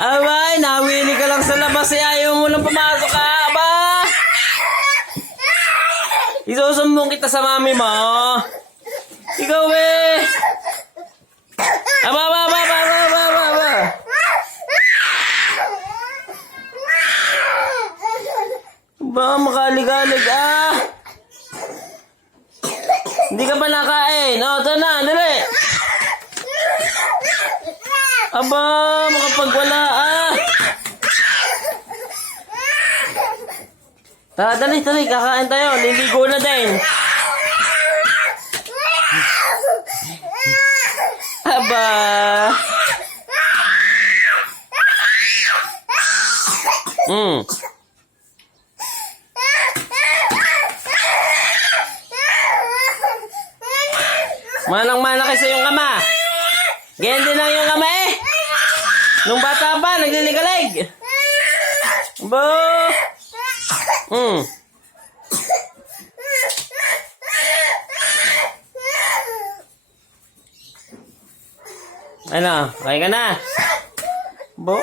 Abay, nawili ka lang sa labas eh. Ayaw mo lang pumasok ka. Aba! Isusumbong kita sa mami mo. Ikaw eh. Aba, aba, aba, aba, aba, aba, aba. Ba, makaligalig ah. Hindi ka pa nakain. O, ito na, dali. Aba, makapagwala ah. Tara, dali, kakain tayo. Liligo na din. Aba. Manang-mana kayo sa iyong ama. Ganyan din lang yung ama eh. Nung bata pa, nagliligalig. Aba. Ano, kaya ka na? Bo.